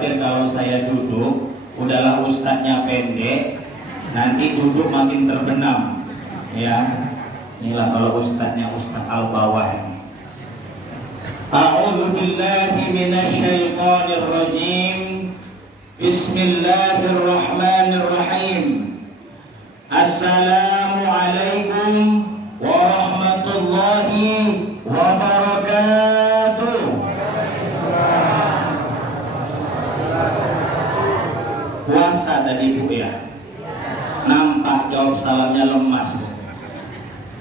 khawatir kalau saya duduk, udahlah ustadznya pendek, nanti duduk makin terbenam. Ya, inilah kalau ustadznya Ustadz Al-Bawah. A'udzu billahi minasyaitonir rajim. Bismillahirrahmanirrahim. Assalamualaikum warahmatullahi wabarakatuh. Puasa tadi Bu ya. Nampak jawab salamnya lemas.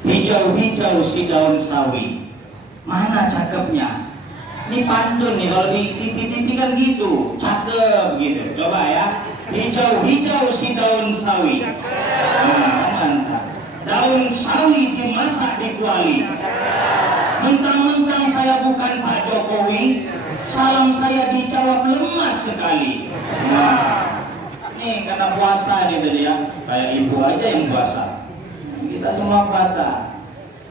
Hijau-hijau si daun sawi. Mana cakepnya? Ini pantun nih, kalau di TV kan gitu, cakep gitu. Coba ya, hijau-hijau si daun sawi. Nah, mantap. Daun sawi dimasak di kuali. Mentang-mentang saya bukan Pak Jokowi, salam saya dijawab lemas sekali. Nah, nih karena puasa gitu ya, kayak ibu aja yang puasa. Kita semua puasa.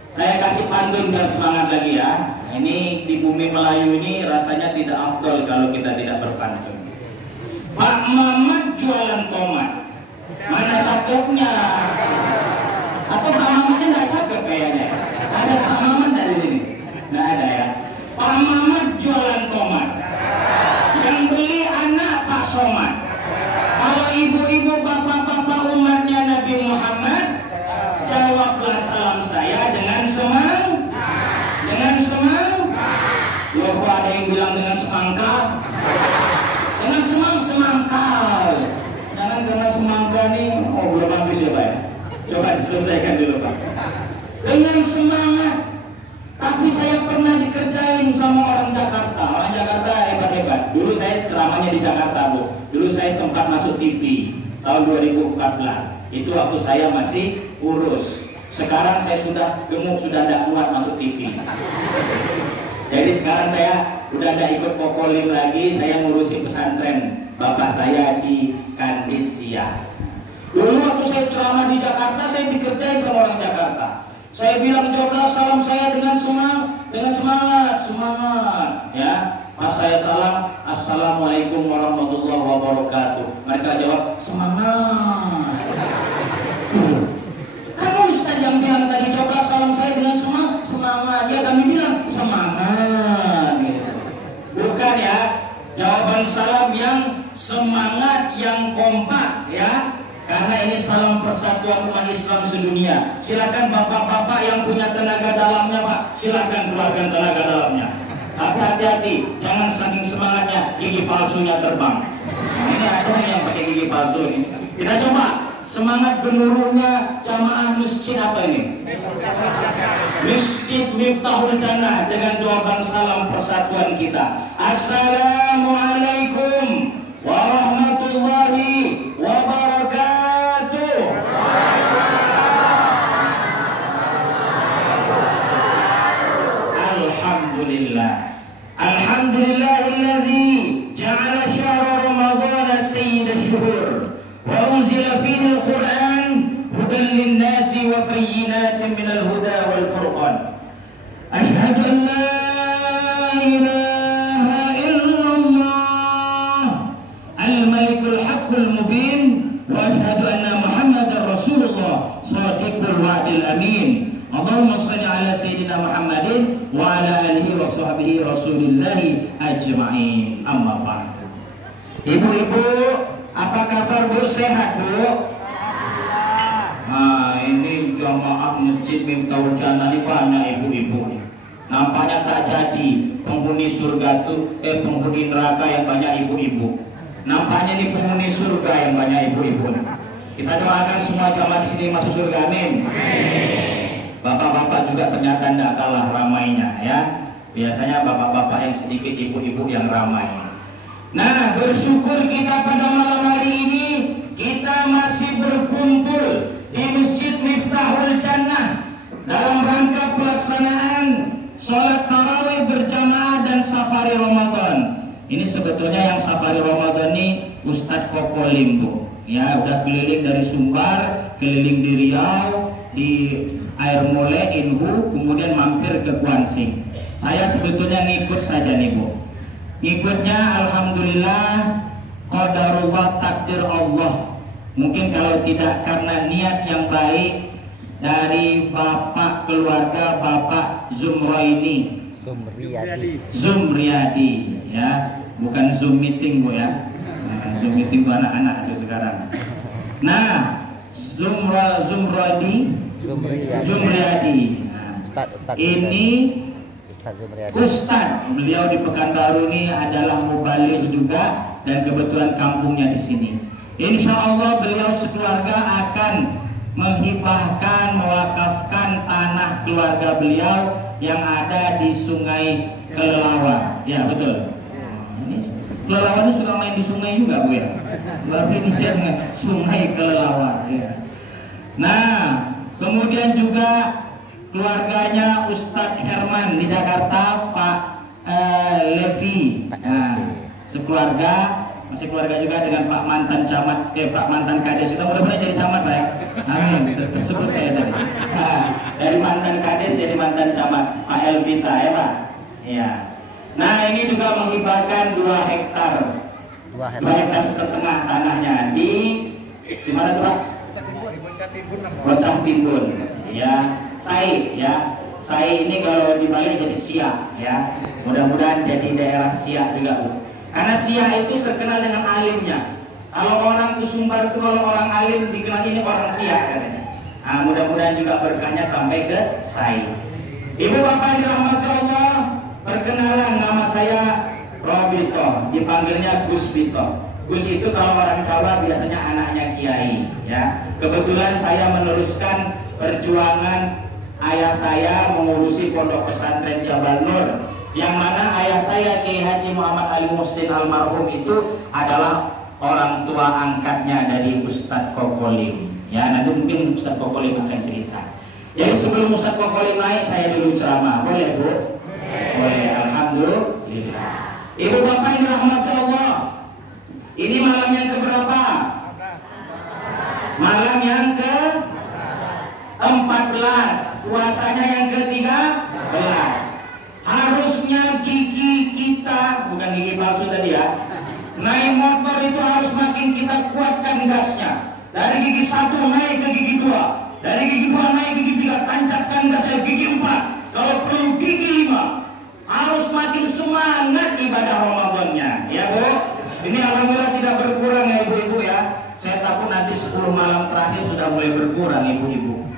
Saya kasih pantun biar semangat lagi ya. Ini di bumi Melayu ini rasanya tidak afdol kalau kita tidak berpantun. Pak Mamat jualan tomat. Mana cakepnya? Atau Pak Mamatnya nggak cakep kayaknya? Ada Pak Mamat dari sini? Nggak ada ya. Pak Mamat jualan tomat. Yang beli anak Pak Somad. Kalau ibu-ibu bapak-bapak umatnya Nabi Muhammad, jawablah salam saya dengan semang. Dengan semang. Loh, kok ada yang bilang dengan semangka? Dengan semangkal. Jangan karena semangka nih, oh belum habis ya Pak ya. Coba diselesaikan dulu Pak. Dengan semangat. Tapi saya pernah dikerjain sama orang Jakarta. Orang Jakarta hebat-hebat. Dulu saya ceramahnya di Jakarta Bu. Dulu saya sempat masuk TV tahun 2014. Itu waktu saya masih kurus. Sekarang saya sudah gemuk, sudah tidak kuat masuk TV. Jadi sekarang saya udah tidak ikut kokolim lagi. Saya ngurusi pesantren bapak saya di Kandisia. Dulu waktu saya ceramah di Jakarta, saya dikerjain sama orang Jakarta. Saya bilang jawablah salam saya dengan semangat, ya. Pas saya salam, assalamualaikum warahmatullahi wabarakatuh. Mereka jawab semangat. Kamu Ustaz yang bilang tadi jawablah salam saya dengan semangat. Ya kami bilang semangat. Gitu. Bukan ya, jawaban salam yang semangat, yang kompak ya. Karena ini salam persatuan umat Islam sedunia. Silakan bapak-bapak yang punya tenaga dalamnya Pak, silakan keluarkan tenaga dalamnya. Tapi hati-hati, jangan saking semangatnya gigi palsunya terbang. Nah, ini ada yang pakai gigi palsu ini. Kita coba semangat gemuruhnya jamaah masjid apa ini? Masjid Miftahul Jannah dengan jawaban salam persatuan kita. Assalamualaikum warahmatullahi wabarakatuh. Alhamdulillah. Alhamdulillahilladzi ja'ala syahra ramadhana sayyidash shuhur wa unzila fihi al-Qur'an hudan lin-nasi wa bayyinatin minal huda wal furqan. Asyhadu an la ilaha illallah al-malikul haqqul mubin wa asyhadu anna Muhammadar Rasulullah shadiqul wa'dil amin. Allahumma shalli ala sayyidina Muhammadin wa ala alihi wa sahbihi rasulillahi ajma'in. Amma ba'd. Ibu-ibu, apa kabar Bu? Sehat Bu? Nah, ini jamaah Masjid Miftahul Jannah ini banyak ibu-ibu. Nampaknya tak jadi penghuni surga tuh, penghuni neraka yang banyak ibu-ibu. Nampaknya ini penghuni surga yang banyak ibu-ibu. Kita doakan semua jamaah di sini masuk surga, amin. Bapak-bapak juga ternyata tidak kalah ramainya ya. Biasanya bapak-bapak yang sedikit, ibu-ibu yang ramai. Nah, bersyukur kita pada malam hari ini kita masih berkumpul di Masjid Miftahul Jannah dalam rangka pelaksanaan sholat tarawih berjamaah dan safari Ramadan. Ini sebetulnya yang safari Ramadan ini Ustadz Koko Limbo ya, udah keliling dari Sumbar, keliling di Riau, di Air Mole, Inhu, kemudian mampir ke Kuansing. Saya sebetulnya ngikut saja nih Bu. Ngikutnya alhamdulillah qadarullah, takdir Allah. Mungkin kalau tidak karena niat yang baik dari bapak keluarga Bapak Zumriyadi ya, bukan Zoom meeting Bu ya. Zoom meeting itu anak-anak itu sekarang. Nah, Zumriyadi. Ini Ustadz, beliau di Pekanbaru ini adalah mubaligh juga dan kebetulan kampungnya di sini. Insya Allah beliau sekeluarga akan menghibahkan, mewakafkan tanah keluarga beliau yang ada di Sungai Kelelawar. Ya betul. Kelelawar ini suka main di sungai juga Bu ya. Luar biasa Sungai Kelelawar. Ya. Nah, kemudian juga keluarganya Ustadz Herman di Jakarta, Pak Levi. Nah, sekeluarga, masih keluarga juga dengan Pak mantan camat, Pak mantan kades. Kita mudah-mudahan jadi camat Pak ya. Amin. Tersebut saya tadi. Nah, dari mantan kades jadi mantan camat, Pak Elvita ya Pak. Iya. Nah, ini juga menghibahkan 2 hektar. 2 hektar setengah tanahnya di mana tuh Pak? Bocah Timbun. Ya, Sai ya. Sai ini kalau dibalik jadi Siak ya. Mudah-mudahan jadi daerah Siak juga Bu. Karena Siak itu terkenal dengan alimnya. Kalau orang ke Sumbar itu kalau orang alim dikenal ini orang Siak katanya. Nah, mudah-mudahan juga berkahnya sampai ke Sai. Ibu bapak dirahmati Allah, perkenalan, nama saya Robito, dipanggilnya Gus Bito. Gus itu kalau orang Jawa biasanya anaknya kiai ya. Kebetulan saya meneruskan perjuangan ayah saya mengurusi pondok pesantren Jabal Nur, yang mana ayah saya Kiai Haji Muhammad Ali Muhsin almarhum itu adalah orang tua angkatnya dari Ustadz Kokolim. Ya, nanti mungkin Ustadz Kokolim akan cerita. Jadi sebelum Ustadz Kokolim naik, saya dulu ceramah. Boleh Bu? Boleh. Alhamdulillah. Ibu bapak yang dirahmati Allah, ini malam yang keberapa? Malam yang ke-14, puasanya yang ke-13. Harusnya gigi kita, bukan gigi palsu tadi ya, naik motor itu harus makin kita kuatkan gasnya. Dari gigi 1 naik ke gigi 2, dari gigi 2 naik ke gigi 3, tancapkan gasnya gigi 4, kalau perlu gigi 5. Harus makin semangat ibadah Ramadannya ya Bu. Ini alhamdulillah tidak berkurang ya ibu-ibu ya. Saya takut nanti 10 malam terakhir sudah mulai berkurang ibu-ibu.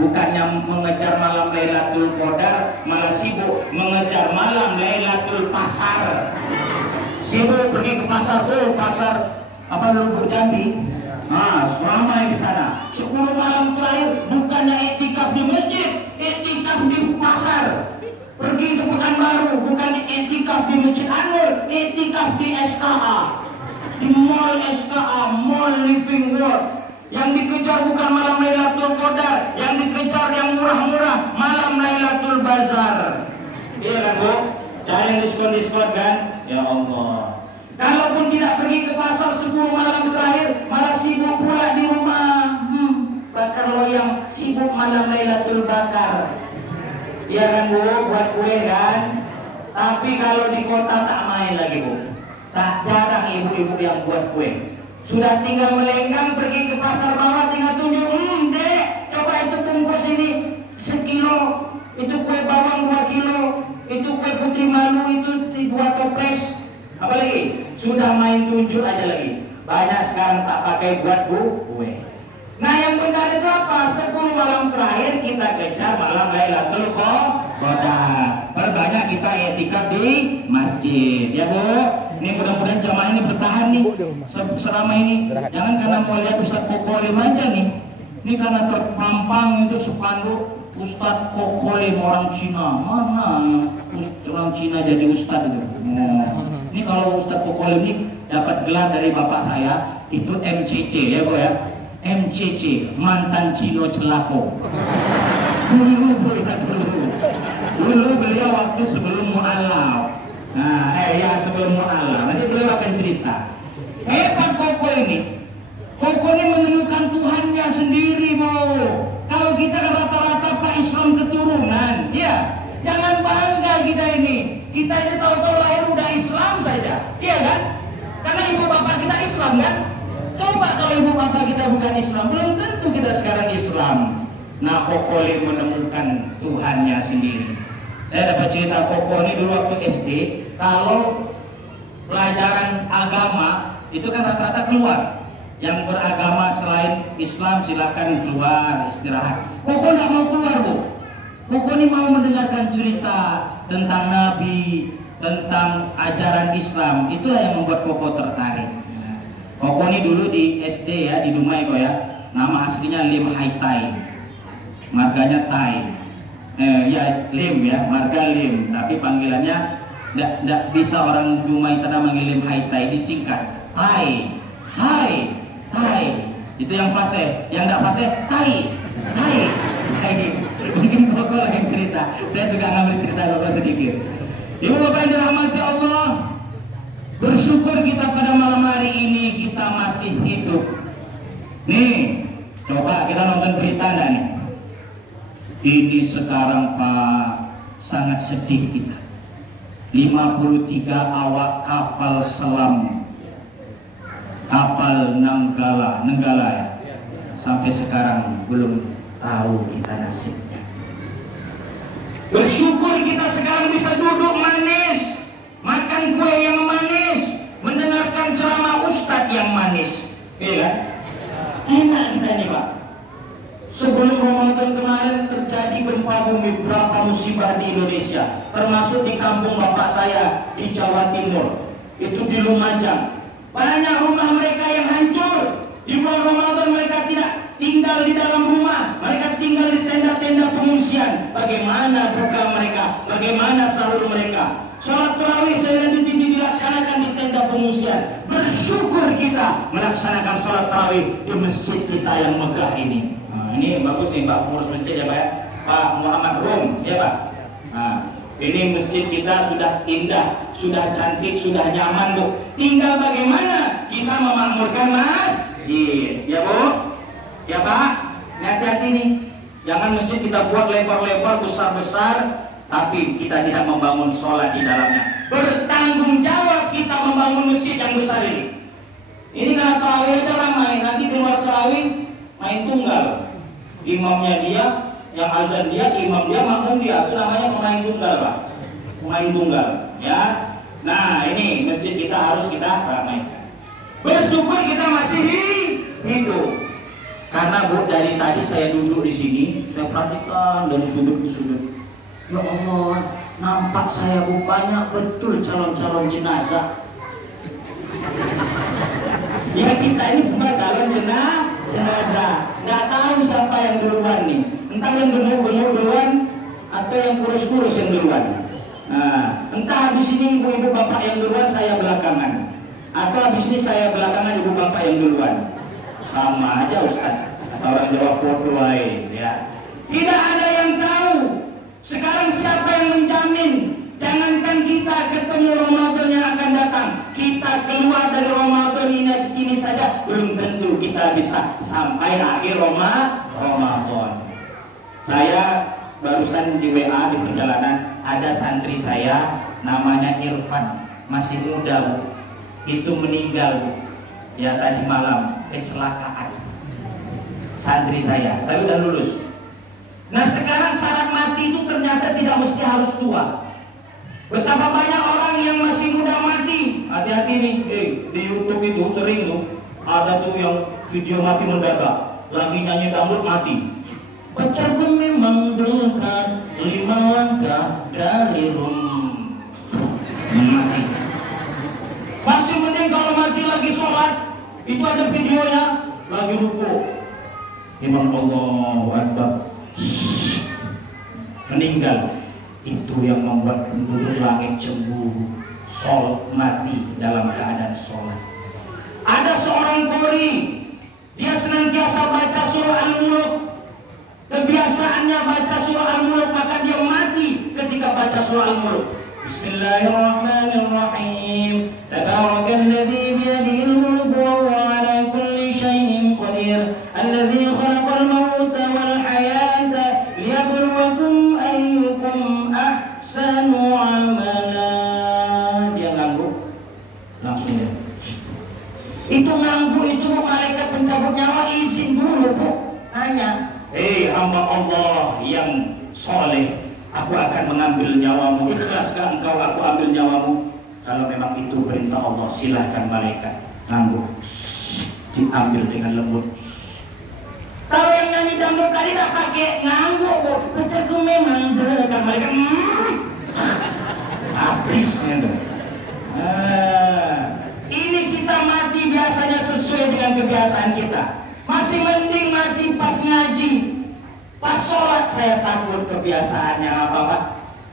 Bukannya mengejar malam Lailatul Qadar, malah sibuk mengejar malam Lailatul Pasar. Sibuk pergi ke pasar tuh, pasar apa Lubuk Jambi. Nah, selama di sana 10 malam terakhir bukannya etikaf di masjid, etikaf di pasar. Pergi ke Pekanbaru bukan etikaf di Masjid Anwar, etikaf di SKA, di Mall SKA, Mall Living World. Yang dikejar bukan malam Lailatul Qadar, yang dikejar yang murah-murah, malam Lailatul Bazar. Iya kan Bu? Cari diskon-diskon kan? Ya Allah. Kalaupun tidak pergi ke pasar 10 malam terakhir, malah sibuk pula di rumah. Bakar loyang, sibuk malam Lailatul Bakar. Iya kan Bu, buat kue kan. Tapi kalau di kota tak main lagi Bu. Tak jarang ibu-ibu yang buat kue. Sudah tinggal melenggang pergi ke pasar bawah, tinggal tunjuk, Dek, coba itu bungkus ini 1 kilo, itu kue bawang 2 kilo, itu kue putri malu itu 2 toples. Apa lagi? Sudah main tunjuk aja lagi. Banyak sekarang tak pakai buat kue. Nah yang benar itu apa? 10 malam terakhir kita kejar malam Lailatul Qadar. Perbanyak kita etikaf di masjid, ya Bu. Ini mudah-mudahan jamaah ini bertahan nih selama ini. Jangan karena mau lihat Ustadz Kokolim aja nih. Ini karena terpampang itu spanduk Ustadz Kokolim orang Cina. Mana orang Cina jadi Ustadz itu? Ini kalau Ustadz Kokolim ini dapat gelar dari bapak saya itu MCC ya Bu ya. MCC, mantan Cino celako. Dulu beliau waktu sebelum mu'alaf. Nah, sebelum mu'alaf. Nanti beliau akan cerita. Hebat Koko ini. Koko ini menemukan Tuhannya sendiri, Bu. Kalau kita kan rata-rata Pak Islam keturunan, ya. Jangan bangga kita ini. Kita ini tahu-tahu lahir udah Islam saja. Iya kan? Karena ibu bapak kita Islam kan? Coba kalau ibu bapak kita bukan Islam, belum tentu kita sekarang Islam. Nah, Koko Lim menemukan Tuhannya sendiri. Saya dapat cerita Koko ini dulu waktu SD, kalau pelajaran agama itu kan rata-rata keluar. Yang beragama selain Islam silakan keluar istirahat. Koko nggak mau keluar, Bu. Koko ini mau mendengarkan cerita tentang Nabi, tentang ajaran Islam. Itulah yang membuat Koko tertarik. Koko ini dulu di SD ya, di Dumai kok ya. Nama aslinya Lim Haitai, marganya Tai. Ya Lim ya, marga Lim. Tapi panggilannya tidak bisa orang Dumai sana manggil Lim Haitai, disingkat Tai, Tai, Tai. Itu yang fasih, yang tidak fasih Tai, Tai. Mungkin Koko lagi cerita. Saya suka ngambil cerita Koko sedikit. Ibu bapak yang dirahmati Allah, bersyukur kita pada malam hari ini kita masih hidup. Nih, coba kita nonton berita enggak nih? Ini sekarang Pak, sangat sedih kita. 53 awak kapal selam, kapal Nanggala ya, sampai sekarang belum tahu kita nasibnya. Bersyukur kita sekarang bisa duduk manis, makan kue yang manis, mendengarkan ceramah ustadz yang manis. Iya kan? Enak kita nih Pak. Sebelum Ramadan kemarin terjadi gempa bumi, berapa musibah di Indonesia, termasuk di kampung bapak saya di Jawa Timur. Itu di Lumajang. Banyak rumah mereka yang hancur. Di bulan Ramadan mereka tidak tinggal di dalam rumah, mereka tinggal di tenda-tenda pengungsian. Bagaimana buka mereka? Bagaimana sahur mereka? Sholat tarawih saya lihat di TV dilaksanakan di tenda pengungsian. Bersyukur kita melaksanakan sholat tarawih di masjid kita yang megah ini. Nah, ini bagus nih Pak pengurus masjid ya Pak ya, Pak Muhammad Rum ya Pak. Nah, ini masjid kita sudah indah, sudah cantik, sudah nyaman Bu. Tinggal bagaimana kita memakmurkan masjid, ya Bu, ya Pak. Hati-hati nih, jangan masjid kita buat lebar-lebar, besar-besar, tapi kita tidak membangun sholat di dalamnya. Bertanggung jawab kita membangun masjid yang besar ini. Ini karena tarawih aja ramai, nanti di luar tarawih main tunggal. Imamnya dia, yang azan dia, imam dia, makmum dia. Itu namanya pemain tunggal Pak. Pemain tunggal ya. Nah ini masjid kita harus kita ramaikan. Bersyukur kita masih hidup. Karena Bu, dari tadi saya duduk di sini, saya perhatikan dari sudut ke sudut. Ya Allah, nampak saya rupanya betul calon-calon jenazah. Ya kita ini semua calon jenazah. Nggak tahu siapa yang duluan nih. Entah yang gemuk-gemuk duluan atau yang kurus-kurus yang duluan. Nah, entah habis ini ibu-ibu bapak yang duluan, saya belakangan. Atau habis ini saya belakangan, ibu bapak yang duluan. Sama aja Ustaz. Orang Jawa podo ya. Tidak ada yang tahu. Sekarang siapa yang menjamin? Jangankan kita ketemu Ramadan yang akan datang, kita keluar dari Ramadan ini saja belum tentu kita bisa sampai akhir Ramadan. Saya barusan di WA di perjalanan, ada santri saya namanya Irfan, masih muda Bu. Itu meninggal Bu. Ya tadi malam kecelakaan. Santri saya, tapi udah lulus. Nah sekarang syarat mati itu ternyata tidak mesti harus tua. Betapa banyak orang yang masih muda mati. Hati-hati nih, di YouTube itu sering tuh ada tuh yang video mati mendadak, lagi nyanyi dangdut mati. Pacarku memang dekat 5 langkah dari mati. Masih mending kalau mati lagi sholat, itu ada videonya lagi ruku. Imam Allahu Akbar meninggal. Itu yang membuat penduduk langit cemburu, sholat mati dalam keadaan sholat. Ada seorang qori, dia senantiasa baca surah Al-Mulk. Kebiasaannya baca surah Al-Mulk, maka dia mati ketika baca surah Al-Mulk. Bismillahirrahmanirrahim. Tabarakalladzi biyadihil mulku wa huwa ala kulli syai'in qadir. Alladzi khalaqal mauta wal hayata liyabluwakum ayyukum ahsanu amala. Dia nganggu, langsung dia Itu nganggu itu malaikat pencabut nyawa izin dulu Bu. Nanya, hamba Allah yang soleh, aku akan mengambil nyawamu. Ikhlaskah engkau aku ambil nyawamu? Kalau memang itu perintah Allah, silahkan malaikat. Nganggu, diambil dengan lembut. Kalau yang nyanyi dangdut tadi tak pakai nganggu Bu. Pecerku memang kan malaikat. Habisnya tuh. Ini kita mati biasanya sesuai dengan kebiasaan kita. Masih mending mati pas ngaji, pas sholat. Saya takut kebiasaannya apa Pak?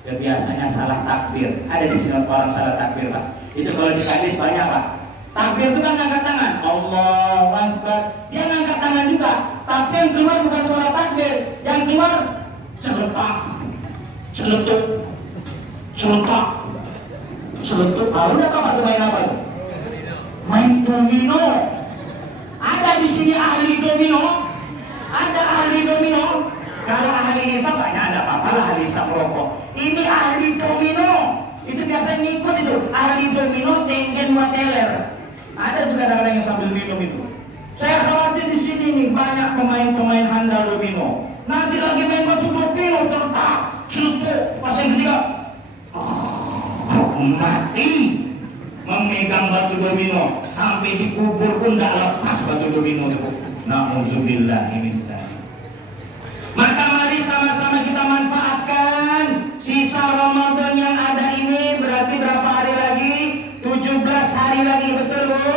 Kebiasaannya salah takbir. Ada di sini orang salah takbir Pak. Itu kalau di hadis banyak Pak. Takbir itu kan angkat tangan, Allahu Akbar. Dia angkat tangan juga, tapi yang keluar bukan suara takbir, yang keluar celetak, celetuk, celetak, celetuk. Tahu nggak Pak itu main apa itu? Main domino. Ada di sini ahli domino? Ada ahli domino? Kalau ahli hisab banyak, ada apa-apa lah ahli hisab rokok. Ini ahli domino. Itu biasanya ngikut itu. Ahli domino, tenggen, wateler. Ada juga kadang-kadang yang sambil minum itu. Saya khawatir di sini nih banyak pemain-pemain handal domino. Nanti lagi main batu domino tertak, celutuk, pas yang ketiga, mati. Memegang batu domino sampai dikubur pun tidak lepas batu domino itu. Na'udzubillah min dzalik. Maka mari sama-sama kita manfaatkan sisa Ramadan yang ada ini. Berarti berapa hari lagi? 17 hari lagi, betul Bu?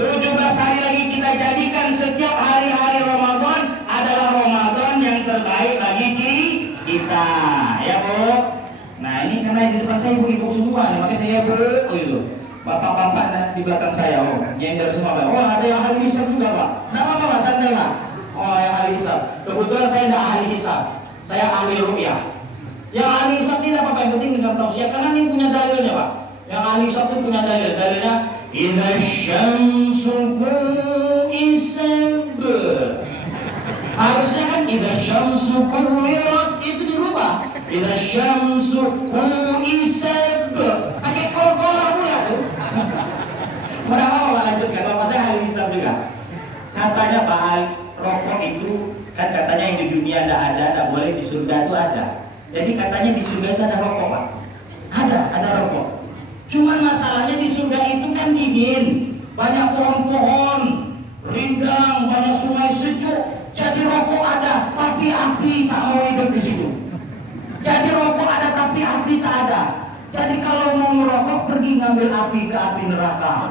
17 hari lagi kita jadikan setiap hari-hari Ramadan adalah Ramadan yang terbaik lagi di kita, ya Bu. Nah ini karena di depan saya ibu-ibu semua, nih, makanya saya itu bapak-bapak di belakang saya, nyender semua Pak. Oh ada yang ahli hisab juga Pak. Nah apa Pak, santai Pak. Oh yang ahli hisab. Kebetulan saya tidak ahli hisab, saya ahli ru'yah. Yang ahli hisab tidak apa-apa, yang penting dengan tausiah, karena ini punya dalilnya Pak. Yang ahli hisab itu punya dalil, dalilnya idza syamsu kuisab. Harusnya kan idza syamsu kuwirat, itu dirubah. Idza syamsu kuisab. Pakai kol-kolah pula tuh. Berapa Pak lanjutkan? Bapak saya ahli hisab juga. Katanya Pak, rokok itu kan katanya yang di dunia tidak boleh, di surga itu ada. Jadi katanya di surga itu ada rokok Pak. Ada rokok. Cuman masalahnya di surga itu kan dingin, banyak pohon-pohon, rindang, banyak sungai sejuk. Jadi rokok ada, tapi api tak mau hidup di situ. Jadi rokok ada, tapi api tak ada. Jadi kalau mau merokok pergi ngambil api ke api neraka.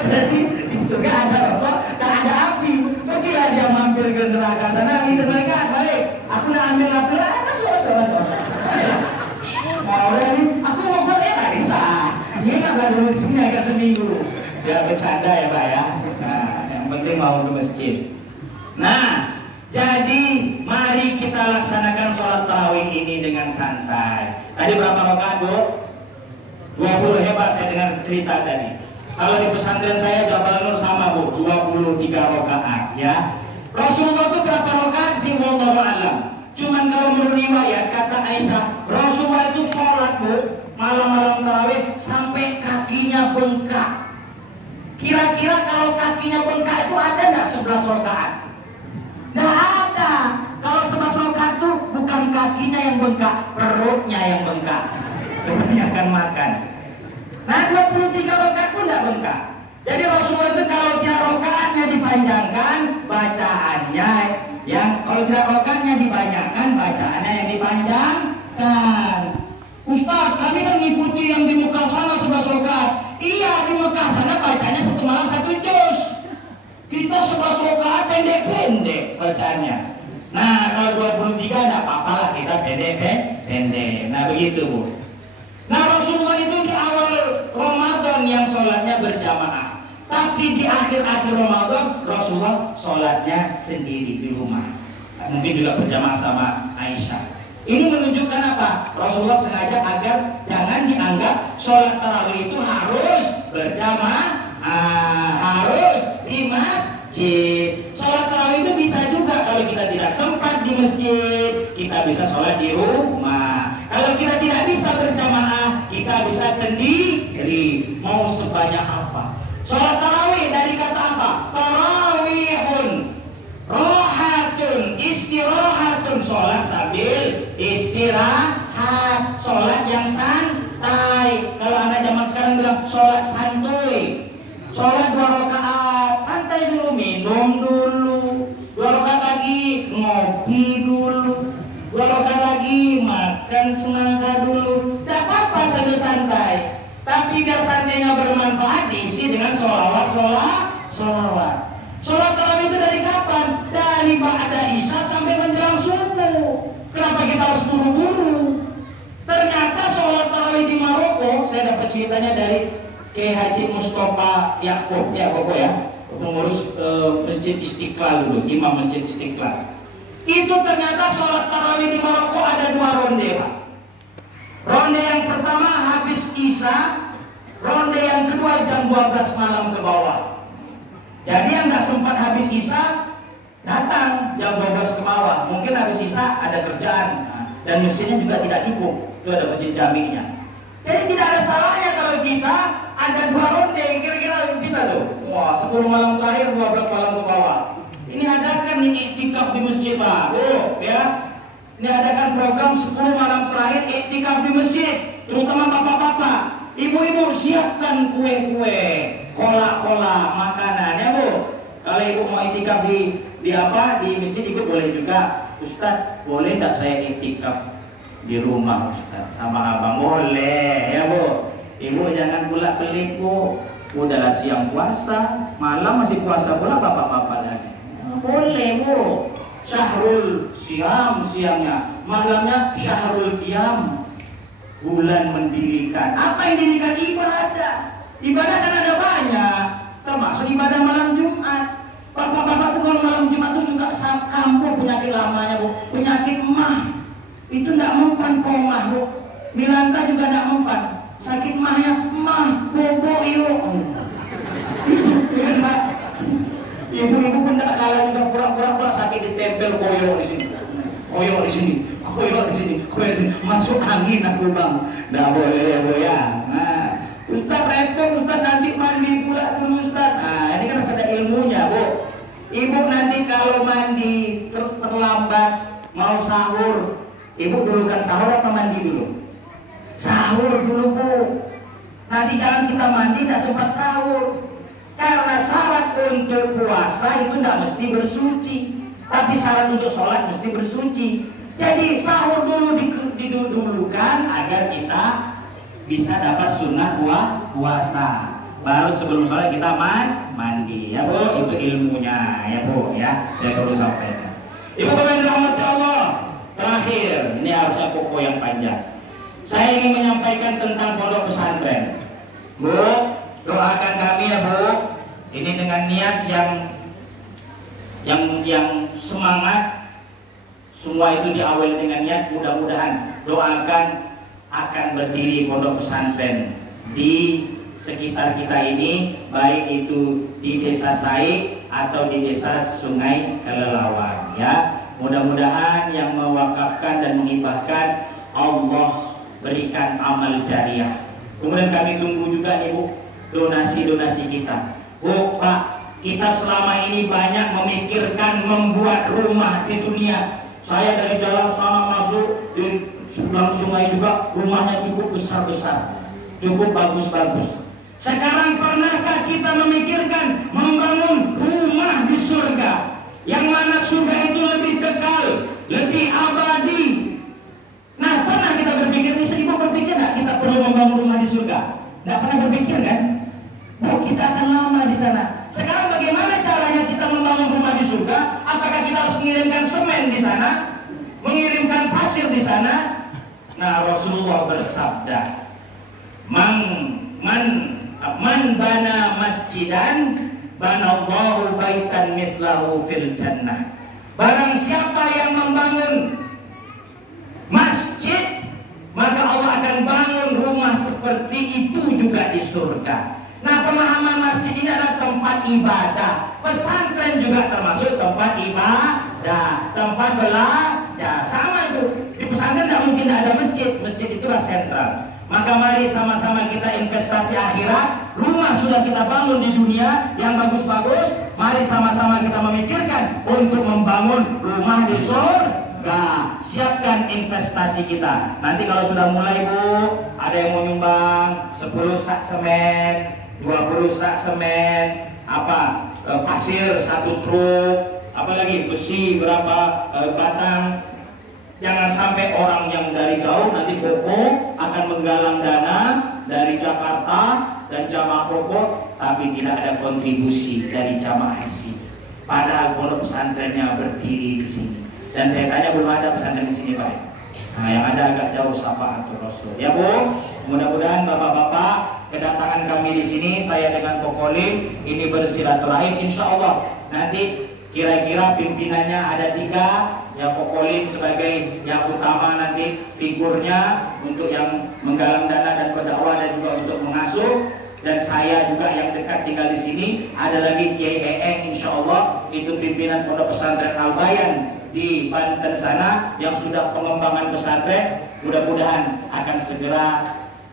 Jadi di surga ada rokok, tak ada api. Pergilah dia mampir ke neraka sana, bisa mereka balik. Aku nak ambil api, ada suara-suara. Mau ini, aku mau buat enak bisa. Dia nggak baru sini agak seminggu. Ya bercanda ya Pak ya. Nah, yang penting mau ke masjid. Nah, jadi mari kita laksanakan sholat tarawih ini dengan santai. Tadi berapa rakaat Bu? 20, hebat saya dengar cerita tadi. Kalau di pesantren saya Jabal Nur sama Bu, 23 rakaat ya. Rasulullah itu berapa rakaat sih? Wallahu a'lam. Cuman kalau menurut riwayat kata Aisyah, Rasulullah itu sholat Bu, malam-malam tarawih sampai kakinya bengkak. Kira-kira kalau kakinya bengkak itu ada nggak 11 rakaat? Nggak ada. Kalau 11 rakaat itu bukan kakinya yang bengkak, perutnya yang bengkak. Kebanyakan makan. Nah 23 rakaat pun nggak bengkak. Jadi Rasulullah itu kalau tidak rakaatnya dipanjangkan, bacaannya yang kalau tidak rakaatnya dibanyakan, bacaannya yang dipanjangkan. Ustaz, kami kan ngikuti yang di Mekah sana 11 rakaat. Iya, di Mekah sana bacanya satu malam 1 juz. Kita 11 rakaat pendek-pendek bacaannya. Nah, kalau 23 enggak apa-apa lah, kita pendek. Nah, begitu Bu. Nah, Rasulullah itu di awal Ramadan yang sholatnya berjamaah. Tapi di akhir-akhir Ramadan Rasulullah sholatnya sendiri di rumah. Mungkin juga berjamaah sama Aisyah. Ini menunjukkan apa? Rasulullah sengaja agar jangan dianggap sholat tarawih itu harus berjamaah, harus di masjid. Sholat tarawih itu bisa juga kalau kita tidak sempat di masjid, kita bisa sholat di rumah. Kalau kita tidak bisa berjamaah, kita kita bisa sendiri. Mau sebanyak apa? Sholat tarawih dari kata apa? Tarawihun, rohatun, istirahatun. Sholat sambil istirahat, sholat yang santai. Kalau anak zaman sekarang bilang sholat santuy. Sholat 2 rakaat, santai dulu, minum dulu. 2 rakaat lagi, ngopi dulu. 2 rakaat lagi, makan semangka dulu. Tidak apa-apa sambil santai. Tapi biar santainya bermanfaat, diisi dengan sholawat. Sholat tarawih itu dari kapan? Dari ba'da isya sampai menjelang subuh. Kenapa kita harus buru-buru? Ternyata sholat tarawih di Maroko, saya dapat ceritanya dari Kiai Haji Mustafa Yaakob ya, pengurus Masjid Istiqlal dulu, Imam Masjid Istiqlal. Itu ternyata sholat tarawih di Maroko ada 2 ronde, Pak. Ronde yang pertama habis isya, ronde yang kedua jam 12 malam ke bawah. Jadi yang nggak sempat habis isya datang jam 12 ke bawah. Mungkin habis isya ada kerjaan, dan masjidnya juga tidak cukup. Itu ada masjid jaminya. Jadi tidak ada salahnya kalau kita ada 2 ronde, kira-kira bisa tuh. Wah, 10 malam terakhir, 12 malam ke bawah. Ini adakan iktikaf di masjid, Pak. Ya. Ini adakan program 10 malam terakhir iktikaf di masjid, terutama bapak-bapak. Ibu-ibu siapkan kue-kue, kola-kola, makanan ya, Bu. Kalau ibu mau iktikaf di masjid ikut boleh juga. Ustaz, boleh enggak saya iktikaf di rumah Ustaz sama abang? Boleh ya, Bu. Ibu jangan pula pelit, Bu. Udahlah siang puasa, malam masih puasa pula bapak-bapak lagi. Boleh, Bu. Syahrul siam siangnya, malamnya syahrul qiyam. Bulan mendirikan. Apa yang dirikan? Ibadah. Ibadah kan ada banyak, termasuk ibadah malam Jumat. Bapak-bapak tuh kalau malam Jumat tuh suka kambuh penyakit lamanya, Bu. Penyakit emah. Itu enggak mempan pomah, Bu. Milanta juga enggak mempan. Sakit mahnya mah bobo iyo. Itu kan, Pak. Ibu-ibu pun tidak kalah juga pura-pura sakit ditempel koyo di sini. Koyo di sini. Masuk angin aku, Bang. Nggak boleh ya, Bu ya. Nah, Ustaz repot, Ustaz nanti mandi pula dulu, Ustaz. Nah, ini kan ada ilmunya, Bu. Ibu nanti kalau mandi terlambat mau sahur, ibu dulu kan sahur atau mandi dulu? Sahur dulu, Bu. Nanti jangan kita mandi tidak sempat sahur. Karena syarat untuk puasa itu tidak mesti bersuci, tapi syarat untuk sholat mesti bersuci. Jadi sahur dulu didulukan agar kita bisa dapat sunnah puasa. Baru sebelum sholat kita mandi, ya, Bu. Itu ilmunya, ya, Bu. Ya, saya perlu sampaikan. Ibu bapak yang dirahmati Allah. Terakhir, ini harusnya pokok yang panjang. Saya ingin menyampaikan tentang pondok pesantren. Bu, doakan kami ya, Bu. Ini dengan niat yang semangat. Semua itu diawali dengan niat, mudah-mudahan doakan akan berdiri pondok pesantren di sekitar kita ini, baik itu di Desa Saik atau di Desa Sungai Kelelawar, ya. Mudah-mudahan yang mewakafkan dan menghibahkan Allah berikan amal jariah. Kemudian kami tunggu juga, Ibu, donasi-donasi kita. Bu, Pak, kita selama ini banyak memikirkan membuat rumah di dunia. Saya dari dalam sana masuk di sebelah sungai juga, rumahnya cukup besar-besar, cukup bagus-bagus. Sekarang pernahkah kita memikirkan membangun rumah di surga, yang mana surga itu lebih kekal, lebih abadi? Nah, pernah kita berpikir, Ibu berpikir nggak kita perlu membangun rumah di surga? Nggak pernah berpikir kan? Oh, kita akan lama di sana. Sekarang bagaimana caranya kita membangun rumah di surga? Apakah kita harus mengirimkan semen di sana, mengirimkan pasir di sana? Nah, Rasulullah bersabda, man bana masjidan banallahu baitan mithlahu fil jannah. Barang siapa yang membangun masjid, maka Allah akan bangun rumah seperti itu juga di surga. Nah, pemahaman masjid ini adalah tempat ibadah. Pesantren juga termasuk tempat ibadah, tempat belajar. Sama itu. Di pesantren tidak mungkin tidak ada masjid. Masjid itulah sentral. Maka mari sama-sama kita investasi akhirat. Rumah sudah kita bangun di dunia yang bagus-bagus, mari sama-sama kita memikirkan untuk membangun rumah di surga. Siapkan investasi kita. Nanti kalau sudah mulai Bu, ada yang mau nyumbang 10 sak semen, 20 sak semen, pasir 1 truk, apalagi besi berapa batang. Jangan sampai orang yang dari jauh nanti Koko akan menggalang dana dari Jakarta dan jamaah Koko, tapi tidak ada kontribusi dari jamaah di sini. Padahal pondok pesantrennya berdiri di sini. Dan saya tanya belum ada pesantren di sini Pak. Nah, yang ada agak jauh Syafaatul Rasul. Ya Bu, mudah-mudahan Bapak-bapak kedatangan kami di sini, saya dengan Kokolin ini bersilaturahim. Insya Allah nanti kira-kira pimpinannya ada 3. Ya Kokolin sebagai yang utama nanti figurnya untuk yang menggalang dana dan berdakwah dan juga untuk mengasuh, dan saya juga yang dekat tinggal di sini. Ada lagi Kiai Eeng, insya Allah itu pimpinan pondok pesantren Al Bayan di Banten sana yang sudah pengembangan pesantren, mudah-mudahan akan segera.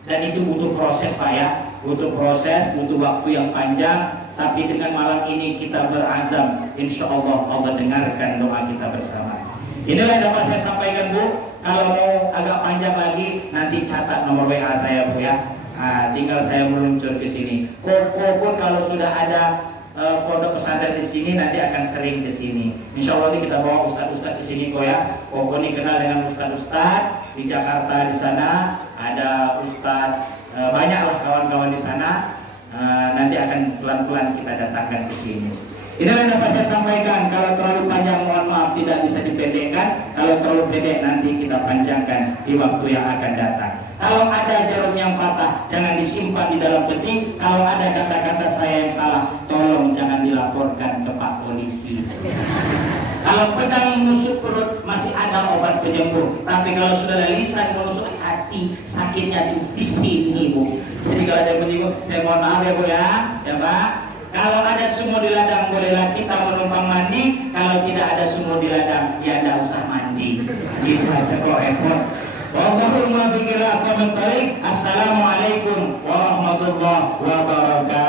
Dan itu butuh proses Pak ya, butuh proses, butuh waktu yang panjang. Tapi dengan malam ini kita berazam, insya Allah Allah dengarkan doa kita bersama. Inilah yang dapat saya sampaikan Bu. Kalau mau agak panjang lagi, nanti catat nomor WA saya Bu ya. Tinggal saya meluncur ke sini. Koko pun kalau sudah ada pondok pesantren di sini nanti akan sering ke sini. Insya Allah ini kita bawa ustadz-ustadz ke sini kok ya. Koko ini kenal dengan ustadz-ustadz di Jakarta di sana. Ada ustadz banyaklah kawan-kawan di sana. Nanti akan pelan-pelan kita datangkan ke sini. Inilah yang dapat saya sampaikan. Kalau terlalu panjang mohon maaf tidak bisa dipendekkan. Kalau terlalu pendek nanti kita panjangkan di waktu yang akan datang. Kalau ada jarum yang patah jangan disimpan di dalam peti. Kalau ada kata-kata saya yang salah tolong jangan dilaporkan ke Pak Polisi. Kalau pedang menusuk perut masih ada obat penyembuh. Tapi kalau sudah ada lisan menusuk hati, sakitnya di sini Bu. Jadi kalau ada yang menyinggung saya mohon maaf ya Bu ya Pak. Kalau ada sumur di ladang bolehlah kita menumpang mandi. Kalau tidak ada sumur di ladang ya tidak usah mandi. Gitu aja kok repot. Assalamualaikum warahmatullahi wabarakatuh.